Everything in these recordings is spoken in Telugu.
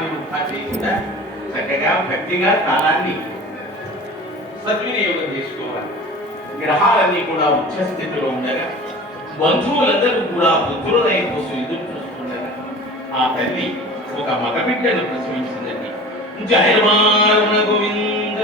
వృద్ధాది వృద్ధా చేయకుండా చక్కగా భక్తిగా కాలాన్ని సద్వినియోగం చేసుకోవాలి. గ్రహాలన్నీ కూడా ఉచ్చస్థితిలో ఉండగా బంధువులందరూ కూడా పుత్రులైన కోసం ఎదురు చూస్తుండగా ఆ తల్లి ఒక మగబిడ్డను ప్రసవించిందండి. జయమారుణ గోవింద.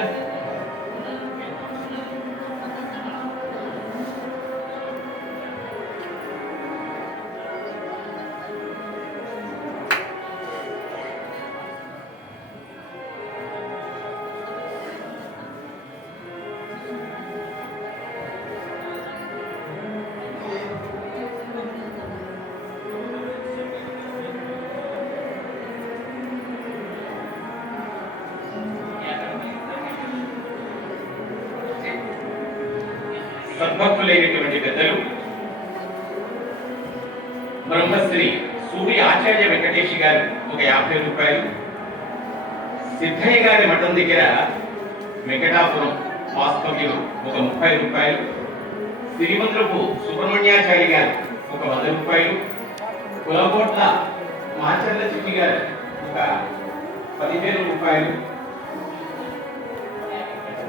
సద్భక్తులైనటువంటి పెద్దలు బ్రహ్మశ్రీ సూర్య ఆచార్య వెంకటేష్ గారు ఒక 50 రూపాయలు, సిద్ధయ్య గారి మఠం దగ్గర వెంకటాపురం వాస్తవ్యం ఒక 30 రూపాయలు, సిరిమంద్రపు సుబ్రహ్మణ్యాచార్య గారు ఒక 100 రూపాయలు, కులకోట్ల మాచర్ల చిట్టి గారు ఒక 15 రూపాయలు,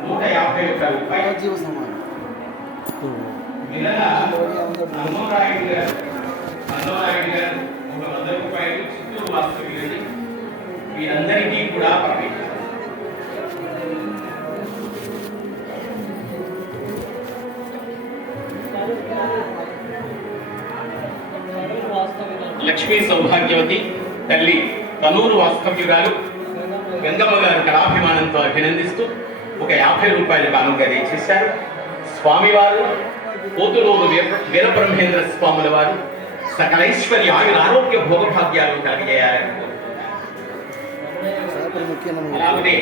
151 రూపాయలు, అన్నోరాయుడు గారు ఒక 100 రూపాయలు, చిత్తూరు వాస్తవ్యుడి వీరందరికీ కూడా పంపించారు. లక్ష్మీ సౌభాగ్యవతి తల్లి తనూరు వాస్తవ్యురాలు గంగమ్మ గారు కళాభిమానంతో అభినందిస్తూ ఒక 50 రూపాయలు కానుకగా దయచేశారు. స్వామివారు పోతులూరు వీరబ్రహ్మేంద్ర స్వాముల వారు సకలైశ్వర్య ఆయుర ఆరోగ్య భోగభాగ్యాలు కలిగేయాలని అలాగే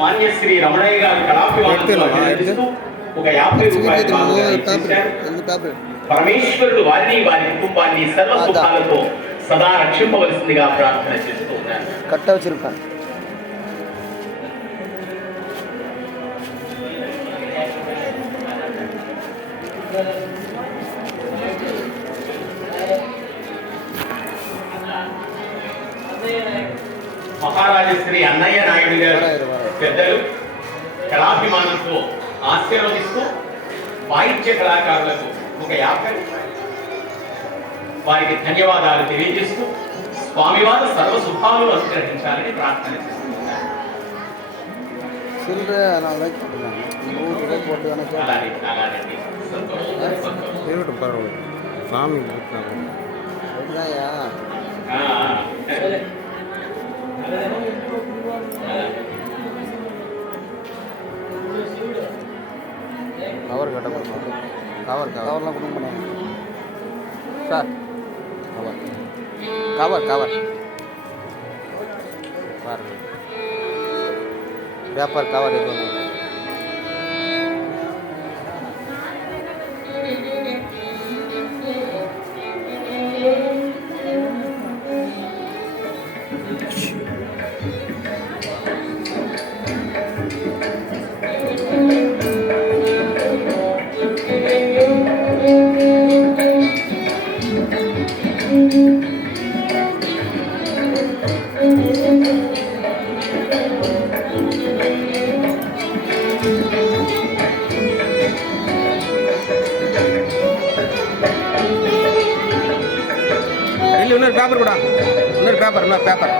మాన్యశ్రీ రమణయ్య గారు కళాభిమానంతో అభినందిస్తూ ఒక 50 రూపాయలు పరమేశ్వరుడు వారిని వారి కుటుంబాన్ని సర్వ సుఖాలతో సదా రక్షింపవలసిందిగా ప్రార్థన చేస్తూ ఉన్నారు. మహారాజశ్రీ అన్నయ్య నాయుడు గారు పెద్దలు కళాభిమానంతో ఆశీర్వదిస్తూ వాయిద్య కళాకారులకు ఒక 50 రూపాయలు వారికి ధన్యవాదాలు తెలియజేస్తూ స్వామివారు సర్వ శుభాలు అనుగ్రహించాలని ప్రార్థన చేస్తున్నారు. కవర్ కవర్ కవర్లో sir cover cover paper cover ఇవ్వండి. ఉన్నారు పేపర్ కూడా ఉన్నారు పేపర్